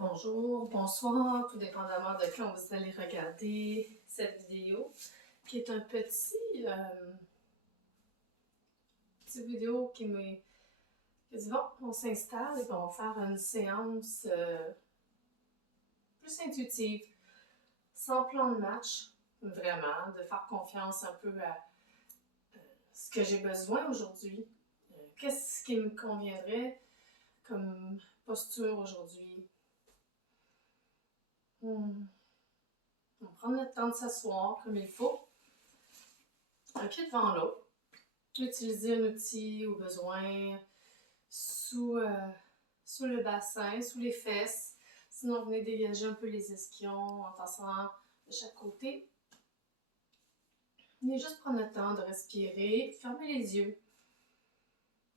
Bonjour, bonsoir, tout dépendamment de quand vous allez regarder cette vidéo, qui est un petite vidéo qui dit bon, on s'installe et on va faire une séance plus intuitive, sans plan de match, vraiment, de faire confiance un peu à ce que j'ai besoin aujourd'hui. Qu'est-ce qui me conviendrait comme posture aujourd'hui? On va prendre le temps de s'asseoir comme il faut, un pied devant l'autre. Utiliser un outil au besoin sous le bassin, sous les fesses. Sinon, venez dégager un peu les ischions en passant de chaque côté. Venez juste prendre le temps de respirer, fermer les yeux.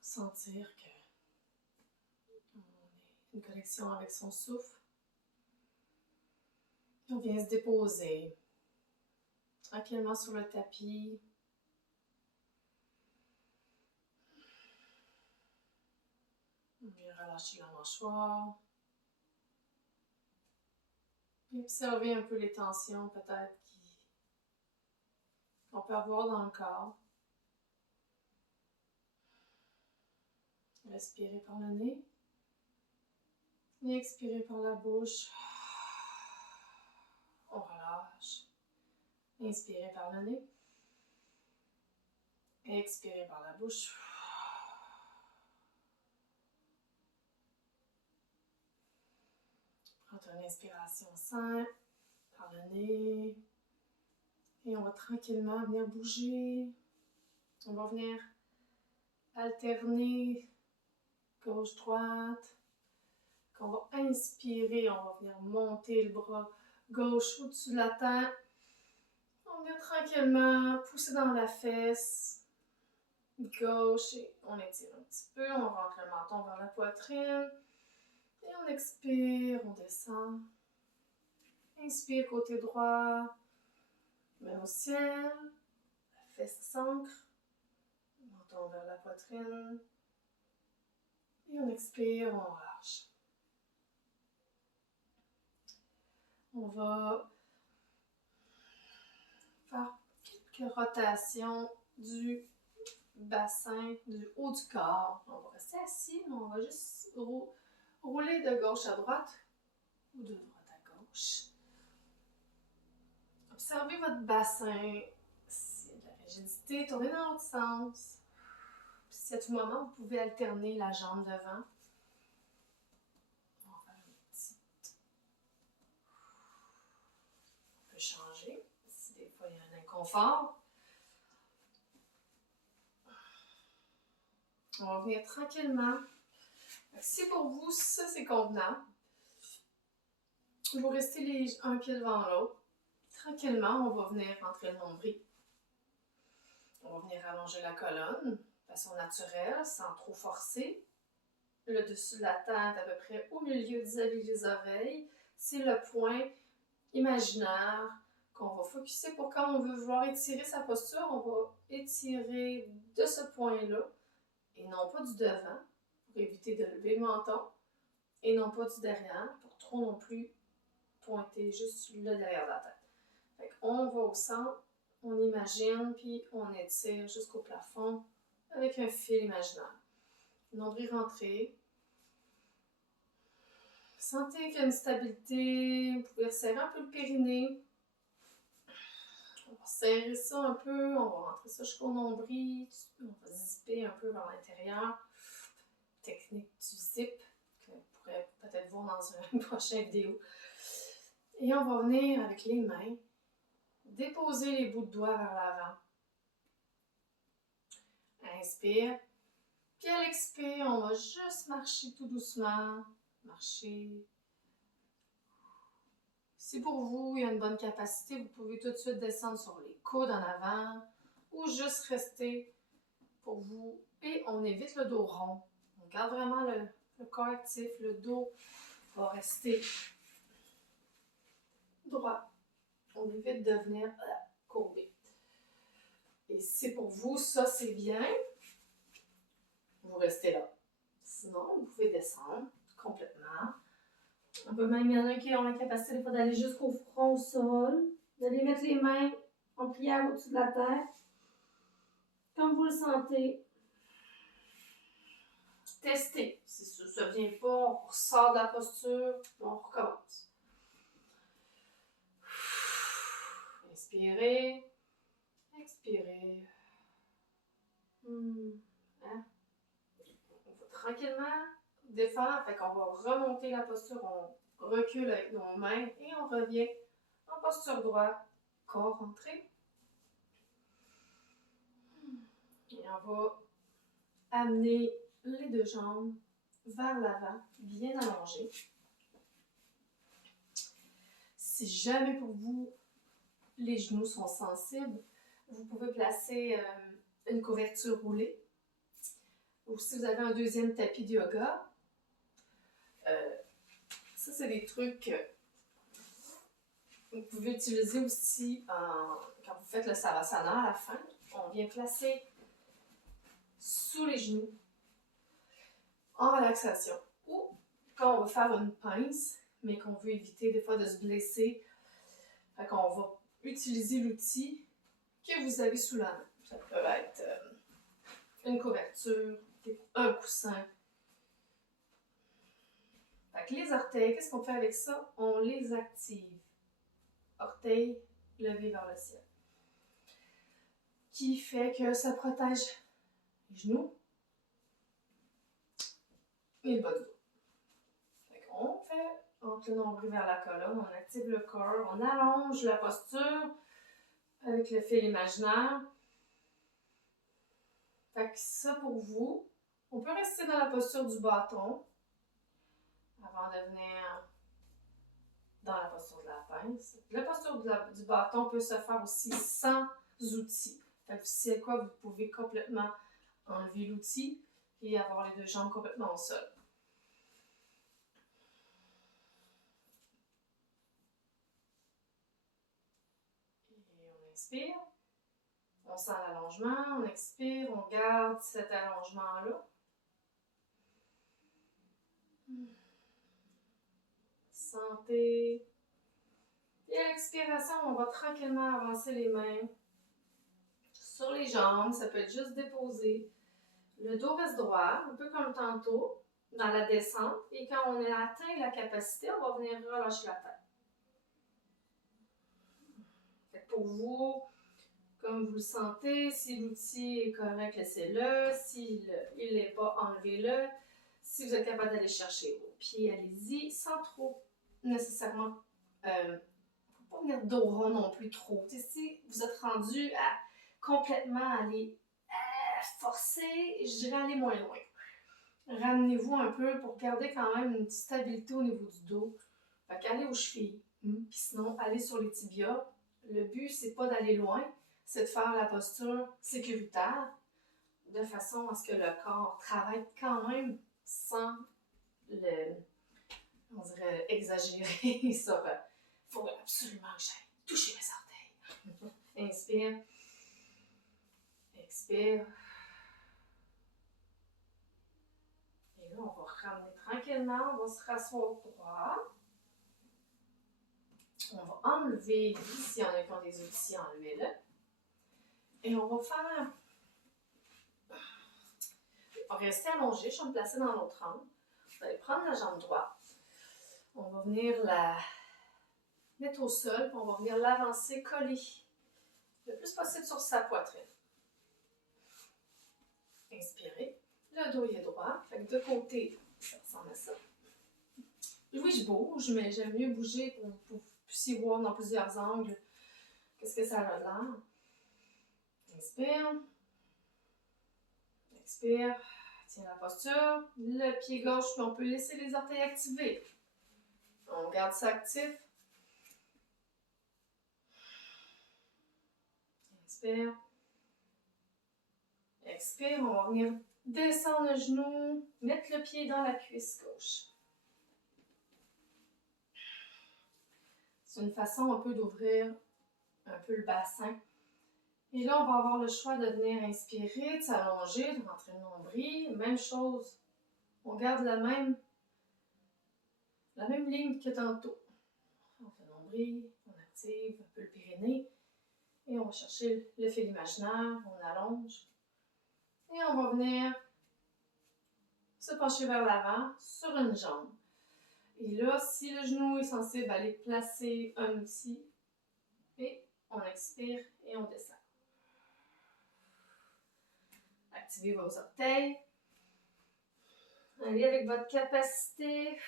Sentir qu'on a une connexion avec son souffle. Puis on vient se déposer tranquillement sur le tapis. On vient relâcher la mâchoire. Et observer un peu les tensions peut-être qu'on peut avoir dans le corps. Respirez par le nez. Et expirez par la bouche. On relâche. Inspirez par le nez. Expirez par la bouche. Prenez une inspiration simple par le nez. Et on va tranquillement venir bouger. On va venir alterner gauche-droite. Quand on va inspirer, on va venir monter le bras gauche au-dessus de la tête. On vient tranquillement pousser dans la fesse gauche et on étire un petit peu. On rentre le menton vers la poitrine. Et on expire, on descend. Inspire côté droit. Main au ciel. La fesse s'ancre. Menton vers la poitrine. Et on expire, on relâche. On va faire quelques rotations du bassin, du haut du corps. On va rester assis, mais on va juste rouler de gauche à droite ou de droite à gauche. Observez votre bassin. S'il y a de la rigidité, tournez dans l'autre sens. Puis si à tout moment, vous pouvez alterner la jambe devant. On va faire une petite... On peut changer si des fois il y a un inconfort. On va venir tranquillement. Si pour vous, ça c'est convenable, vous restez un pied devant l'autre. Tranquillement, on va venir rentrer le nombril. On va venir allonger la colonne de façon naturelle, sans trop forcer. Le dessus de la tête à peu près au milieu vis-à-vis des oreilles. C'est le point imaginaire qu'on va focusser pour quand on veut vouloir étirer sa posture, on va étirer de ce point-là et non pas du devant pour éviter de lever le menton et non pas du derrière pour trop non plus pointer juste le derrière de la tête. Fait qu'on va au centre, on imagine, puis on étire jusqu'au plafond avec un fil imaginaire. Nombril rentré. Sentez qu'il y a une stabilité. Vous pouvez resserrer un peu le périnée. On va serrer ça un peu. On va rentrer ça jusqu'au nombril. On va zipper un peu vers l'intérieur. Technique du zip que vous pourrez peut-être voir dans une prochaine vidéo. Et on va venir avec les mains déposer les bouts de doigts vers l'avant. Inspire. Puis à l'expire, on va juste marcher tout doucement. Marcher. Si pour vous, il y a une bonne capacité, vous pouvez tout de suite descendre sur les coudes en avant ou juste rester pour vous. Et on évite le dos rond. On garde vraiment le corps actif. Le dos va rester droit. On évite de venir courber. Et si pour vous, ça c'est bien, vous restez là. Sinon, vous pouvez descendre complètement. On peut même, il y en a qui ont la capacité des fois d'aller jusqu'au front au sol, d'aller mettre les mains en prière au-dessus de la tête, comme vous le sentez. Testez. Si ça ne vient pas, on ressort de la posture, on recommence. Inspirez, expirez. Hein? On va tranquillement défendre, fait qu'on va remonter la posture, on recule avec nos mains et on revient en posture droite, corps rentré. Et on va amener les deux jambes vers l'avant, bien allongées. Si jamais pour vous, les genoux sont sensibles, vous pouvez placer une couverture roulée. Ou si vous avez un deuxième tapis de yoga, ça c'est des trucs que vous pouvez utiliser aussi quand vous faites le savasana à la fin. On vient placer sous les genoux en relaxation. Ou quand on va faire une pince, mais qu'on veut éviter des fois de se blesser, fait qu'on va utiliser l'outil que vous avez sous la main. Ça peut être une couverture, un coussin. Fait que les orteils, qu'est-ce qu'on fait avec ça? On les active. Orteils levés vers le ciel. Qui fait que ça protège les genoux et le bas du dos. Fait qu'on fait entre le nombril vers la colonne, on active le corps, on allonge la posture avec le fil imaginaire. Fait que ça pour vous, on peut rester dans la posture du bâton avant de venir dans la posture de la pince. La posture du bâton peut se faire aussi sans outils. Fait que si c'est quoi, vous pouvez complètement enlever l'outil et avoir les deux jambes complètement au sol. Et on inspire. On sent l'allongement, on expire, on garde cet allongement-là. Sentez. Et à l'expiration, on va tranquillement avancer les mains sur les jambes. Ça peut être juste déposé. Le dos reste droit, un peu comme tantôt, dans la descente. Et quand on a atteint la capacité, on va venir relâcher la tête. Fait que pour vous, comme vous le sentez, si l'outil est correct, laissez-le. S'il n'est pas, enlevez-le. Si vous êtes capable d'aller chercher vos pieds, allez-y, sans trop nécessairement faut pas venir dos rond non plus trop. T'sais, si vous êtes rendu à complètement aller forcer, je dirais aller moins loin. Ramenez-vous un peu pour garder quand même une stabilité au niveau du dos. Fait qu'allez aux chevilles, puis sinon, allez sur les tibias. Le but, c'est pas d'aller loin, c'est de faire la posture sécuritaire de façon à ce que le corps travaille quand même sans on dirait, exagérer sur « faut absolument que j'aille toucher mes orteils ». Inspire. Expire. Et là, on va ramener tranquillement, on va se rasseoir droit. On va enlever, s'il y en a qui ont des outils, enlevez-le. Et on va faire... On va rester allongé, je vais me placer dans l'autre angle. Vous allez prendre la jambe droite. On va venir la mettre au sol, puis on va venir l'avancer, coller le plus possible sur sa poitrine. Inspirez. Le dos est droit. Fait que de côté, ça ressemble à ça. Oui, je bouge, mais j'aime mieux bouger pour que vous puissiez voir dans plusieurs angles qu'est-ce que ça a l'air. Inspire. Expire. Tiens la posture. Le pied gauche, puis on peut laisser les orteils activés. On garde ça actif. Inspire. Expire, on va venir descendre le genou, mettre le pied dans la cuisse gauche. C'est une façon un peu d'ouvrir un peu le bassin. Et là, on va avoir le choix de venir inspirer, de s'allonger, de rentrer le nombril. Même chose. On garde la même La même ligne que tantôt. On fait nombril, on active un peu le périnée. Et on va chercher le fil imaginaire, on allonge. Et on va venir se pencher vers l'avant sur une jambe. Et là, si le genou est sensible, allez placer un outil. Et on expire et on descend. Activez vos orteils. Allez avec votre capacité.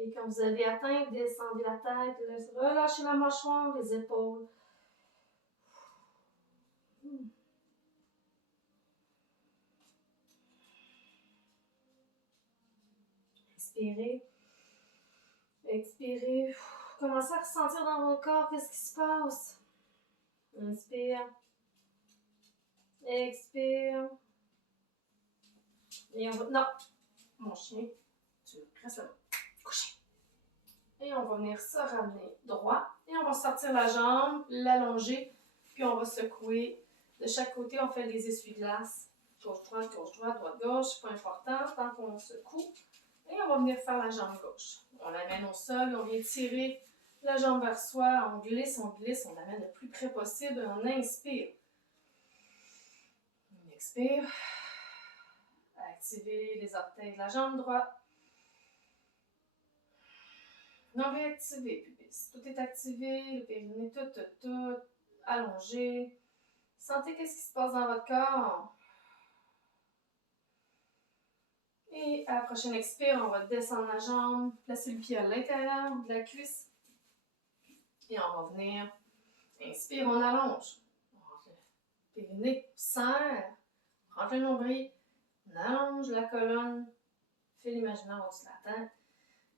Et quand vous avez atteint, descendez la tête, relâchez la mâchoire, les épaules. Inspirez. Expirez. Commencez à ressentir dans votre corps qu'est-ce qui se passe. Inspire. Expire. Et on va... Non! Mon chien, tu restes là. Couché. Et on va venir se ramener droit. Et on va sortir la jambe, l'allonger. Puis on va secouer. De chaque côté, on fait les essuie-glaces. Gauche-droite, gauche-droite, droite-gauche. Pas important, tant qu'on secoue. Et on va venir faire la jambe gauche. On l'amène au sol, on vient tirer la jambe vers soi. On glisse, on l'amène le plus près possible. On inspire. On expire. Activez les orteils de la jambe droite. Non, réactivez, pubis. Tout est activé, le périnée, tout allongé. Sentez qu'est-ce qui se passe dans votre corps. Et à la prochaine expire, on va descendre la jambe, placer le pied à l'intérieur de la cuisse. Et on va venir. Inspire, on allonge. On rentre le périnée, serre. On rentre le nombril. On allonge la colonne. Fil imaginaire au-dessus de la tête.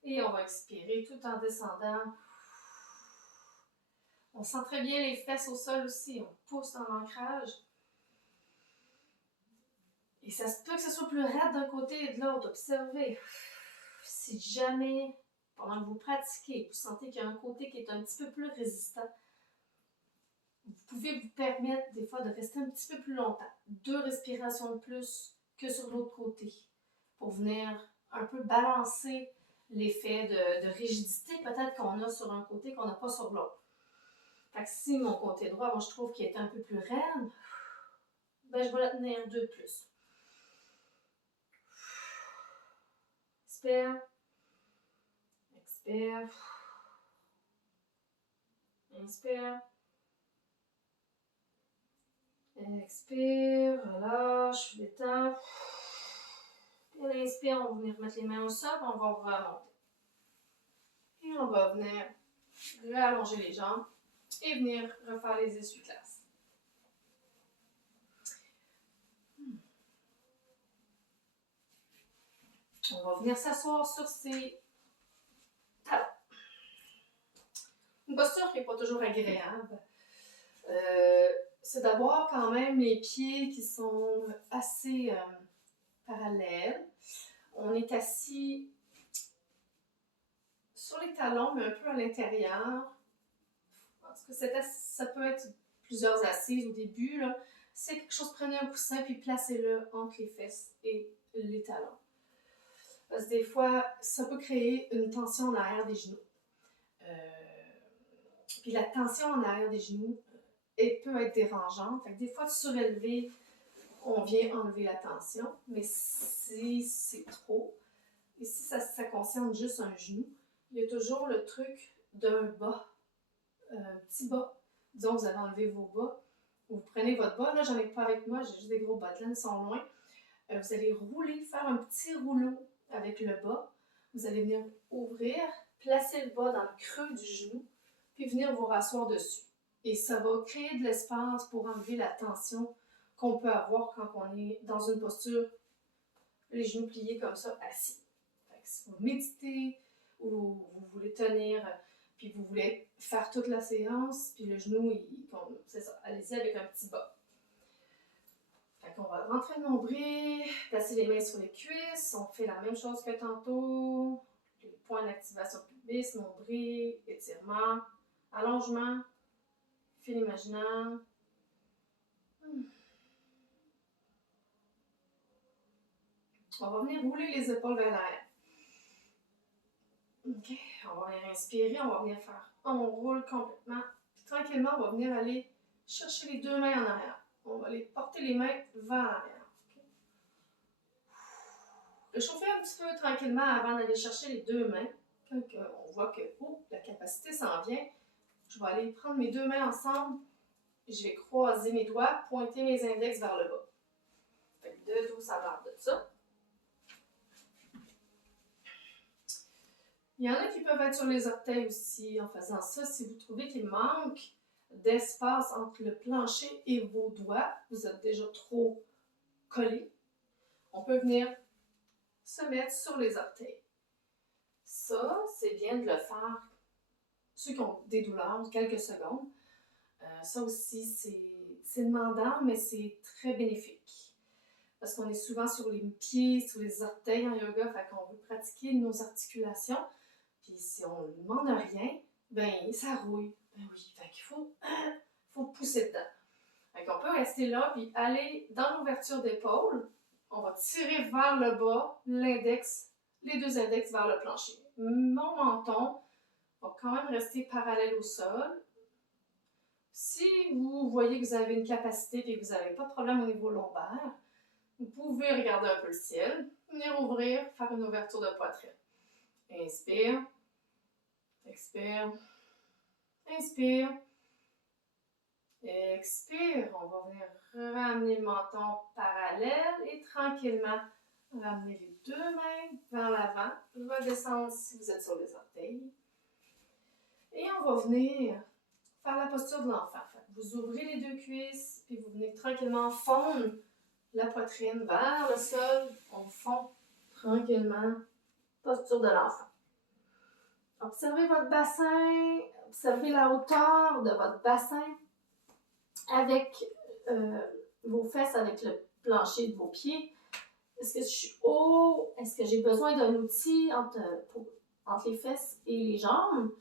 Et on va expirer tout en descendant. On sent très bien les fesses au sol aussi. On pousse dans l'ancrage. Et ça se peut que ce soit plus raide d'un côté et de l'autre. Observez. Si jamais, pendant que vous pratiquez, vous sentez qu'il y a un côté qui est un petit peu plus résistant, vous pouvez vous permettre des fois de rester un petit peu plus longtemps. 2 respirations de plus que sur l'autre côté. Pour venir un peu balancer l'effet de rigidité peut-être qu'on a sur un côté qu'on n'a pas sur l'autre. Fait que si mon côté droit, moi je trouve qu'il est un peu plus raide, ben je vais la tenir 2 de plus. Inspire. Expire. Inspire. Expire, relâche, détends. Et à l'inspire, on va venir mettre les mains au sol, on va remonter. Et on va venir rallonger les jambes et venir refaire les essuie-glaces. On va venir s'asseoir sur ses talons. Une posture qui n'est pas toujours agréable. C'est d'avoir quand même les pieds qui sont assez parallèles. On est assis sur les talons, mais un peu à l'intérieur. Parce que ça peut être plusieurs assises au début. Là. C'est quelque chose, prenez un coussin puis placez-le entre les fesses et les talons. Parce que des fois, ça peut créer une tension en arrière des genoux. Puis la tension en arrière des genoux peut être dérangeante. Fait que des fois, de surélever, on vient enlever la tension. Mais si c'est trop, et si ça concerne juste un genou, il y a toujours le truc d'un bas. Un petit bas. Disons, vous avez enlevé vos bas. Vous prenez votre bas. Là, j'en ai pas avec moi. J'ai juste des gros bas de laine, ils sont loin. Vous allez rouler, faire un petit rouleau avec le bas. Vous allez venir ouvrir, placer le bas dans le creux du genou, puis venir vous rasseoir dessus. Et ça va créer de l'espace pour enlever la tension qu'on peut avoir quand on est dans une posture, les genoux pliés comme ça, assis. Fait que si vous méditez ou vous voulez tenir, puis vous voulez faire toute la séance, puis le genou, c'est ça, allez-y avec un petit bas. Fait qu'on va rentrer le nombril, placer les mains sur les cuisses, on fait la même chose que tantôt. Les points d'activation pubis, nombril, étirement, allongement, fil imaginaire. On va venir rouler les épaules vers l'arrière. OK, on va venir inspirer, on va venir faire. On roule complètement. Puis tranquillement, on va venir aller chercher les deux mains en arrière. On va aller porter les mains vers l'arrière. Okay? Réchauffer un petit peu tranquillement avant d'aller chercher les deux mains. Quand on voit que la capacité s'en vient, je vais aller prendre mes deux mains ensemble. Je vais croiser mes doigts, pointer mes index vers le bas. Fait que de douce à barre de ça. Il y en a qui peuvent être sur les orteils aussi en faisant ça. Si vous trouvez qu'il manque d'espace entre le plancher et vos doigts, vous êtes déjà trop collés, on peut venir se mettre sur les orteils. Ça, c'est bien de le faire. Ceux qui ont des douleurs, quelques secondes. Ça aussi, c'est demandant, mais c'est très bénéfique. Parce qu'on est souvent sur les pieds, sur les orteils en yoga, fait qu'on veut pratiquer nos articulations. Puis si on ne demande rien, ben ça rouille. Ben oui, fait qu'il faut pousser dedans. Fait qu'on peut rester là, puis aller dans l'ouverture d'épaule. On va tirer vers le bas, les deux index vers le plancher. Mon menton va quand même rester parallèle au sol. Si vous voyez que vous avez une capacité et que vous n'avez pas de problème au niveau lombaire, vous pouvez regarder un peu le ciel, venir ouvrir, faire une ouverture de poitrine. Inspire, expire, inspire, expire. On va venir ramener le menton parallèle et tranquillement ramener les deux mains vers l'avant. Redescendre si vous êtes sur les orteils. Et on va venir faire la posture de l'enfant. Vous ouvrez les deux cuisses, puis vous venez tranquillement fondre la poitrine vers le sol. On fond tranquillement. Posture de l'enfant. Observez votre bassin, observez la hauteur de votre bassin avec vos fesses, avec le plancher de vos pieds. Est-ce que je suis haut? Est-ce que j'ai besoin d'un outil entre les fesses et les jambes?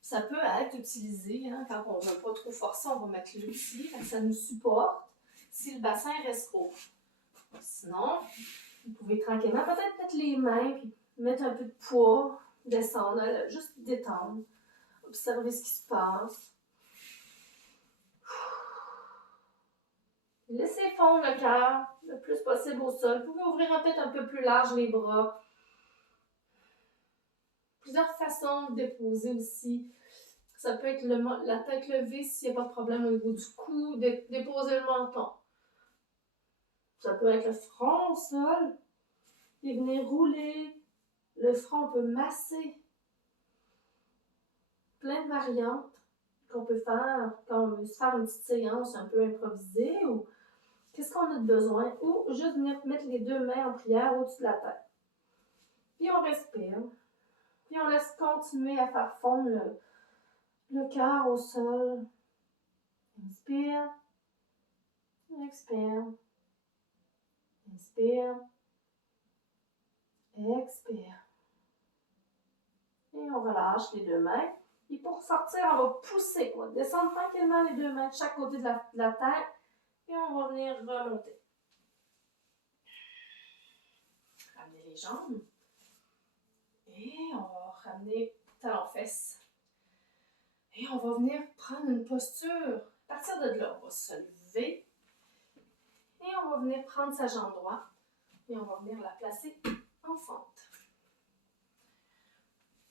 Ça peut être utilisé, hein, quand on ne veut pas trop forcer, on va mettre l'outil, ça nous supporte si le bassin reste haut. Sinon, vous pouvez tranquillement peut-être mettre les mains, puis mettre un peu de poids, descendre, juste détendre, observer ce qui se passe. Laissez fondre le cœur le plus possible au sol. Vous pouvez ouvrir peut-être un peu plus large les bras. Plusieurs façons de déposer aussi. Ça peut être la tête levée s'il n'y a pas de problème au niveau du cou, déposer le menton. Ça peut être le front au sol, et venir rouler. Le front, on peut masser. Plein de variantes qu'on peut faire quand on veut se faire une petite séance un peu improvisée ou qu'est-ce qu'on a de besoin ou juste venir mettre les deux mains en prière au-dessus de la tête. Puis on respire. Puis on laisse continuer à faire fondre le cœur au sol. Inspire. Expire. Inspire. Expire. Et on relâche les deux mains. Et pour sortir, on va pousser. On va descendre tranquillement les deux mains de chaque côté de la tête. Et on va venir remonter. Ramener les jambes. Et on va ramener talons-fesses. Et on va venir prendre une posture. À partir de là, on va se lever. Et on va venir prendre sa jambe droite. Et on va venir la placer en fente.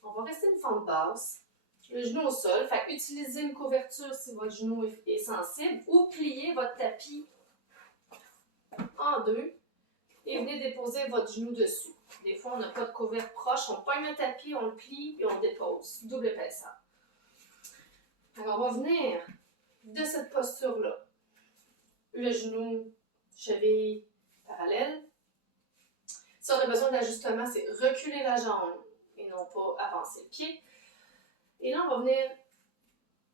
On va rester une fente basse. Le genou au sol. Fait utilisez une couverture si votre genou est sensible. Ou pliez votre tapis en deux. Et venez déposer votre genou dessus. Des fois, on n'a pas de couvercle proche. On pogne le tapis, on le plie et on dépose. Double épaisseur. Alors, on va venir de cette posture-là. Le genou, cheville parallèle. Si on a besoin d'ajustement, c'est reculer la jambe et non pas avancer le pied. Et là, on va venir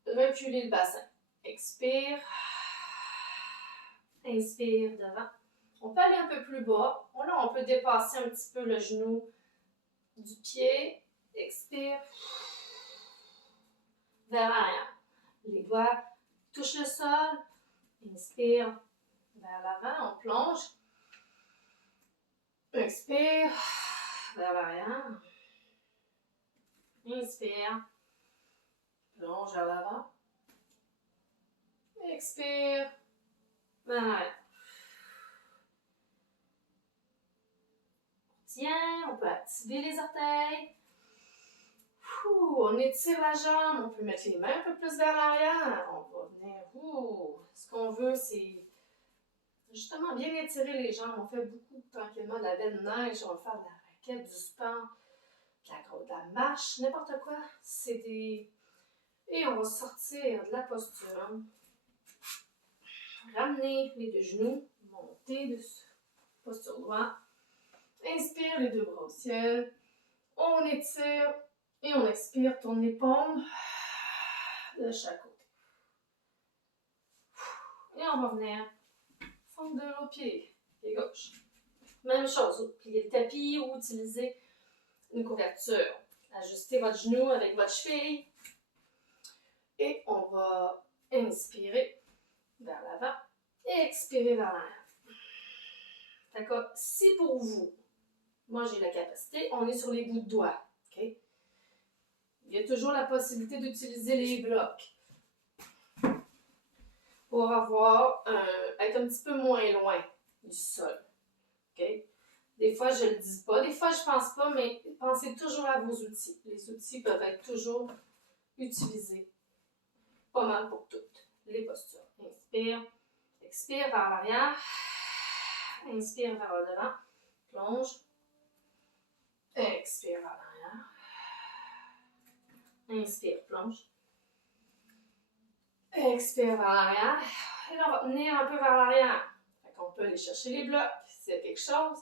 reculer le bassin. Expire. Inspire devant. On peut aller un peu plus bas. Là, on peut dépasser un petit peu le genou du pied. Expire. Vers l'arrière. Les doigts touchent le sol. Inspire. Vers l'avant, on plonge. Expire. Vers l'arrière. Inspire. Plonge vers l'avant. Expire. Voilà. Tiens, on peut activer les orteils. On étire la jambe. On peut mettre les mains un peu plus vers l'arrière. On va venir. Ce qu'on veut, c'est justement bien étirer les jambes. On fait beaucoup tranquillement de la belle neige. On va faire de la raquette, du span, de la marche, n'importe quoi. Et on va sortir de la posture. Ramener les deux genoux. Monter dessus. Posture droite. Inspire les deux bras au ciel. On étire et on expire. Tourne les paumes de chaque côté. Et on va venir fendre de l'autre pied gauche. Même chose, plier le tapis ou utiliser une couverture. Ajustez votre genou avec votre cheville. Et on va inspirer vers l'avant et expirer vers l'arrière. D'accord? Si pour vous, moi j'ai la capacité, on est sur les bouts de doigts. Okay? Il y a toujours la possibilité d'utiliser les blocs pour être un petit peu moins loin du sol. Okay? Des fois, je ne le dis pas, des fois, je ne pense pas, mais pensez toujours à vos outils. Les outils peuvent être toujours utilisés. Pas mal pour toutes les postures. Inspire, expire vers l'arrière, inspire vers le devant, plonge, expire vers l'arrière, inspire, plonge, expire vers l'arrière, et là, on va venir un peu vers l'arrière. On peut aller chercher les blocs s'il y a quelque chose,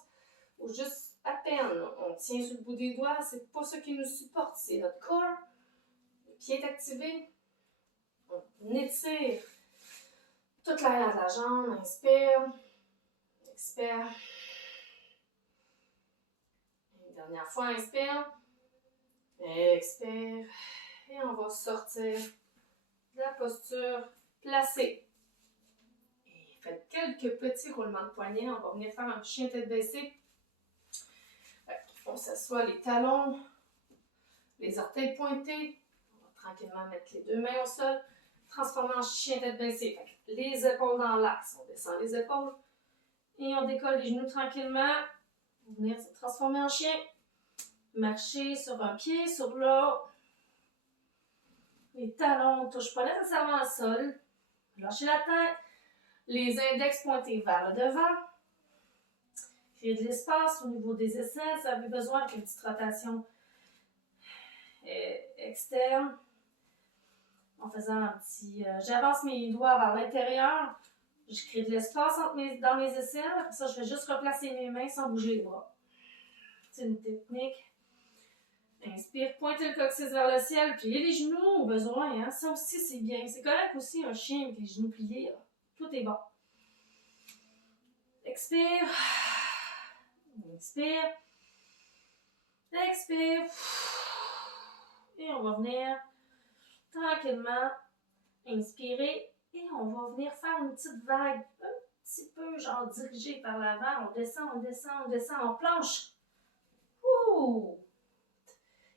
ou juste à peine, on tient sur le bout des doigts, c'est pas ce qui nous supporte, c'est notre corps. Le pied est activé, on étire toute l'arrière de la jambe, inspire, expire. Une dernière fois, inspire, expire, et on va sortir de la posture placée. Et faites quelques petits roulements de poignets, on va venir faire un chien tête baissée. On s'assoit les talons, les orteils pointés. On va tranquillement mettre les deux mains au sol. Transformer en chien tête baissée. Les épaules dans l'axe. On descend les épaules. Et on décolle les genoux tranquillement. On va venir se transformer en chien. Marcher sur un pied, sur l'autre. Les talons ne touchent pas nécessairement le sol. Lâchez la tête. Les index pointés vers le devant. Créer de l'espace au niveau des aisselles. Ça a besoin d'une petite rotation externe. En faisant un petit... j'avance mes doigts vers l'intérieur. Je crée de l'espace dans mes aisselles. Après ça, je vais juste replacer mes mains sans bouger les bras. C'est une technique. Inspire, pointez le coccyx vers le ciel, pliez les genoux au besoin. Hein? Ça aussi, c'est bien. C'est correct aussi un chien avec les genoux pliés. Là. Tout est bon. Expire. Inspire. Expire. Et on va venir tranquillement inspirer et on va venir faire une petite vague un petit peu genre dirigée par l'avant. On descend, on descend, on descend, on planche. Ouh!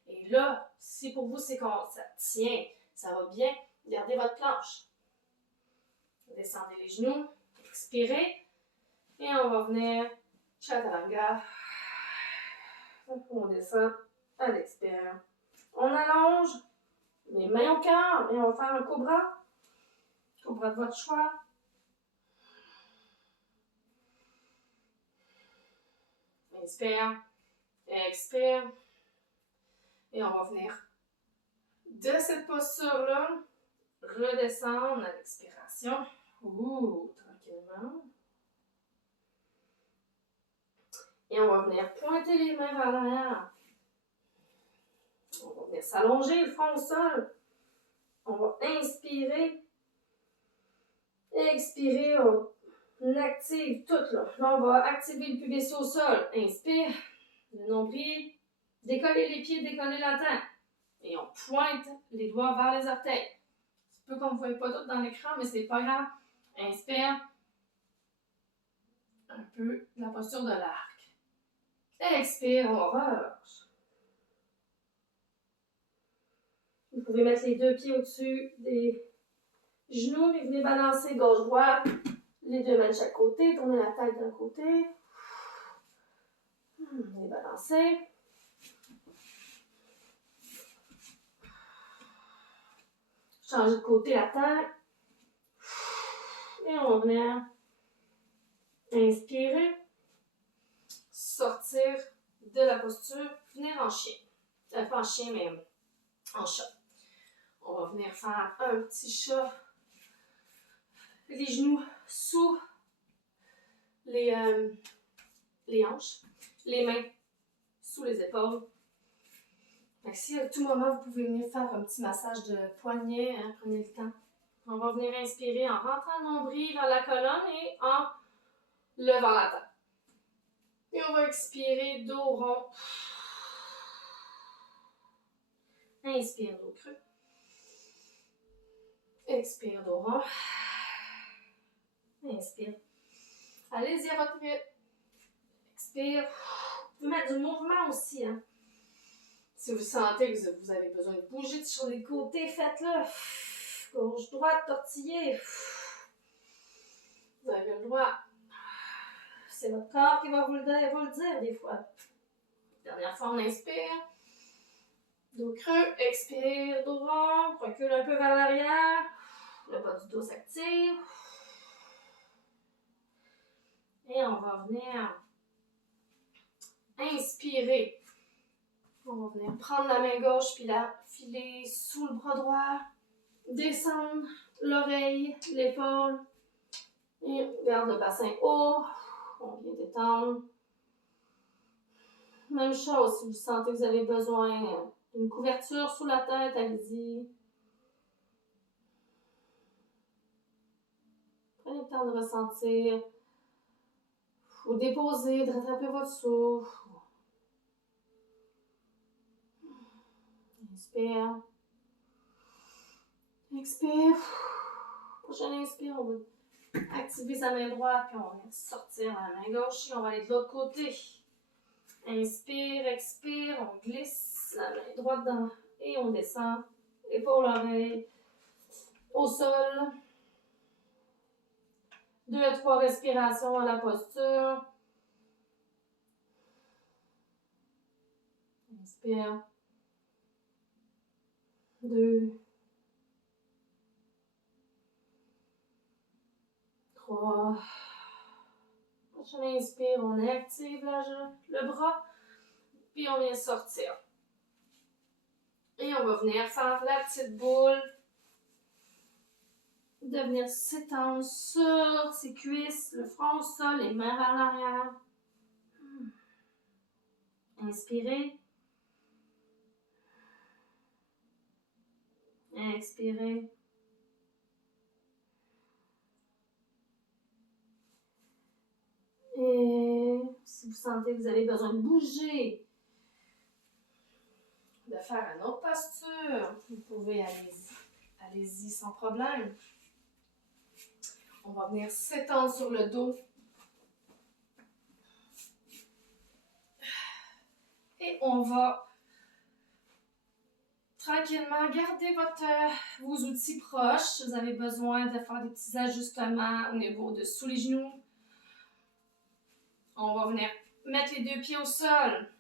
Et là, si pour vous c'est qu'on ça tient, ça va bien, gardez votre planche. Descendez les genoux, expirez et on va venir chaturanga. On descend à l'expire. On allonge les mains au cœur et on va faire un cobra. Cobra de votre choix. Inspire, expire. Et on va venir de cette posture-là, redescendre à l'expiration. Tranquillement. Et on va venir pointer les mains vers l'arrière. On va venir s'allonger le front au sol. On va inspirer. Expirer. On active tout là. Là, on va activer le pubis au sol. Inspire. Le nombril. Décollez les pieds, décollez la tête. Et on pointe les doigts vers les orteils. C'est un peu comme vous ne voyez pas tout dans l'écran, mais c'est pas grave. Inspire. Un peu la posture de l'arc. Expire, on relâche. Vous pouvez mettre les deux pieds au-dessus des genoux, et venez balancer gauche-droite, les deux mains de chaque côté, tournez la tête d'un côté. Venez balancer. Changez de côté la tête. Et on va venir inspirer, sortir de la posture, venir en chien. Pas en chien, mais en chat. On va venir faire un petit chat. Les genoux sous les hanches. Les mains sous les épaules. Donc, si à tout moment, vous pouvez venir faire un petit massage de poignet, hein, prenez le temps. On va venir inspirer en rentrant le nombril vers la colonne et en levant la tête. Et on va expirer, dos rond. Inspire, dos creux. Expire, dos rond. Inspire. Allez-y à votre rythme. Expire. Vous pouvez mettre du mouvement aussi. Hein. Si vous sentez que vous avez besoin de bouger sur les côtés, faites-le. Gauche, droite, tortiller. Vous avez le droit. C'est votre corps qui va vous le dire des fois. Dernière fois, on inspire. Dos creux, expire, dos rond. Recule un peu vers l'arrière. Le bas du dos s'active. Et on va venir inspirer. On va venir prendre la main gauche puis la filer sous le bras droit. Descendre l'oreille, l'épaule. Et garde le bassin haut. On vient détendre. Même chose, si vous sentez que vous avez besoin d'une couverture sous la tête, allez-y. Prenez le temps de ressentir. Vous déposez, de rattraper votre souffle. Inspire. Expire. Prochaine inspire, on va activer sa main droite, puis on va sortir la main gauche et on va aller de l'autre côté. Inspire, expire, on glisse la main droite dans et on descend. Épaule, oreille, au sol. 2 à 3 respirations à la posture. Inspire. 2. 3. Prochaine inspire, on active le bras. Puis on vient sortir. Et on va venir faire la petite boule. De venir s'étendre sur ses cuisses, le front au sol, les mains vers l'arrière. Inspirez. Expirez. Et si vous sentez que vous avez besoin de bouger, de faire une autre posture, vous pouvez allez-y sans problème. On va venir s'étendre sur le dos. Et on va tranquillement garder vos outils proches. Vous avez besoin de faire des petits ajustements au niveau de sous les genoux. On va venir mettre les deux pieds au sol.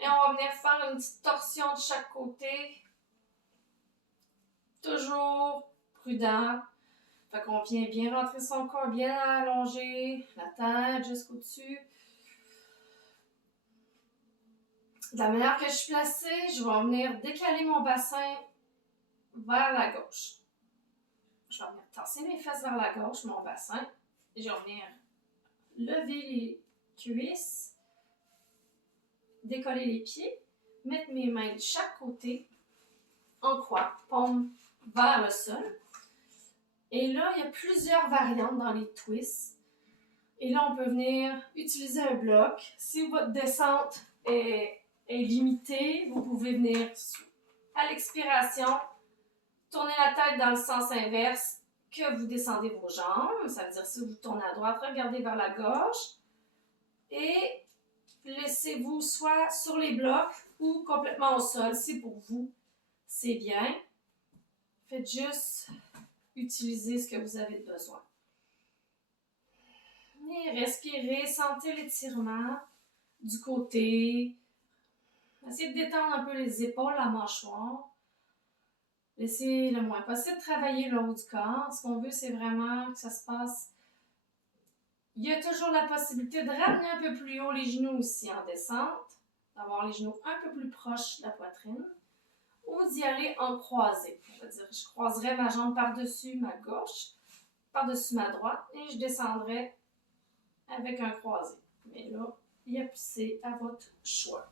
Et on va venir faire une petite torsion de chaque côté. Toujours prudent. Fait qu'on vient bien rentrer son corps, bien allonger, la tête jusqu'au-dessus. De la manière que je suis placée, je vais venir décaler mon bassin vers la gauche. Je vais venir tasser mes fesses vers la gauche, mon bassin. Et je vais venir lever les cuisses, décoller les pieds, mettre mes mains de chaque côté en croix, paume vers le sol. Et là, il y a plusieurs variantes dans les twists. Et là, on peut venir utiliser un bloc. Si votre descente est limitée, vous pouvez venir à l'expiration, tourner la tête dans le sens inverse que vous descendez vos jambes. Ça veut dire si vous tournez à droite, regardez vers la gauche. Et laissez-vous soit sur les blocs ou complètement au sol, c'est pour vous. C'est bien. Faites juste utiliser ce que vous avez besoin. Et respirez, sentez l'étirement du côté. Essayez de détendre un peu les épaules, la mâchoire. Laissez le moins possible travailler le haut du corps. Ce qu'on veut, c'est vraiment que ça se passe. Il y a toujours la possibilité de ramener un peu plus haut les genoux aussi en descente, d'avoir les genoux un peu plus proches de la poitrine, ou d'y aller en croisé. Je veux dire, je croiserai ma jambe par-dessus ma gauche, par-dessus ma droite, et je descendrai avec un croisé. Mais là, c'est à votre choix.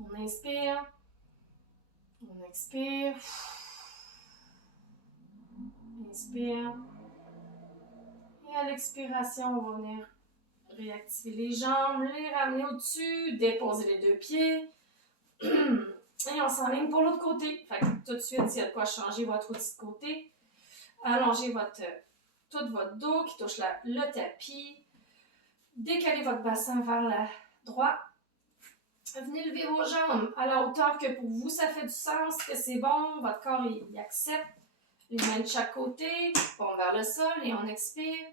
On inspire, on expire, inspire, et à l'expiration, on va venir réactiver les jambes, les ramener au-dessus, déposer les deux pieds, et on s'enligne pour l'autre côté. Fait que tout de suite, s'il y a de quoi changer votre outil de côté, allongez tout votre dos qui touche le tapis, décalez votre bassin vers la droite. Venez lever vos jambes à la hauteur que pour vous, ça fait du sens, que c'est bon, votre corps il accepte. Les mains de chaque côté, on vers le sol et on expire.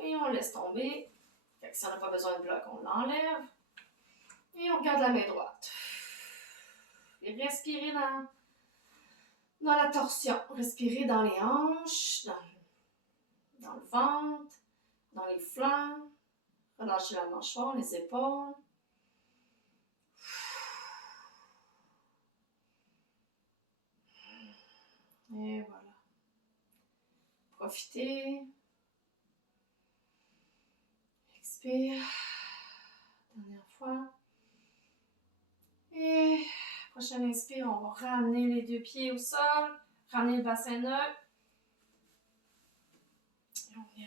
Et on laisse tomber. Fait que si on n'a pas besoin de bloc, on l'enlève. Et on regarde la main droite. Et respirez dans la torsion. Respirez dans les hanches, dans le ventre, dans les flancs. Relâchez la mâchoire, les épaules. Et voilà. Profitez. Expire. Dernière fois. Et prochaine inspire, on va ramener les deux pieds au sol. Ramener le bassin neutre. Et on vient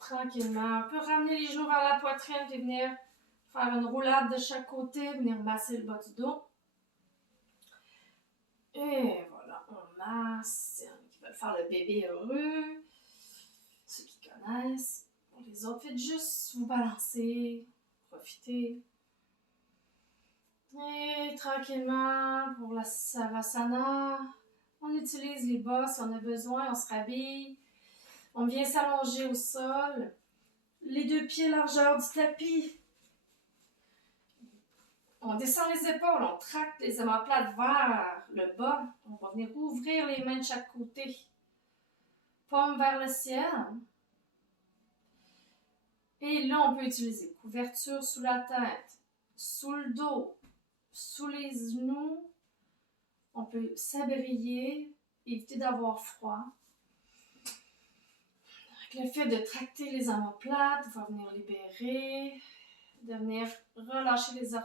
tranquillement. On peut ramener les genoux vers la poitrine et venir faire une roulade de chaque côté. Venir masser le bas du dos. Et voilà, on masse. Il y en a qui veulent faire le bébé heureux. Ceux qui connaissent. Pour les autres, faites juste vous balancer. Profitez. Et tranquillement, pour la Savasana, on utilise les bas si on a besoin, on se rhabille. On vient s'allonger au sol. Les deux pieds largeur du tapis. On descend les épaules, on tracte les omoplates vers le bas. On va venir ouvrir les mains de chaque côté. Paume vers le ciel. Et là, on peut utiliser couverture sous la tête, sous le dos, sous les genoux. On peut s'abrier, éviter d'avoir froid. Avec le fait de tracter les omoplates, il va venir libérer, de venir relâcher les orteils.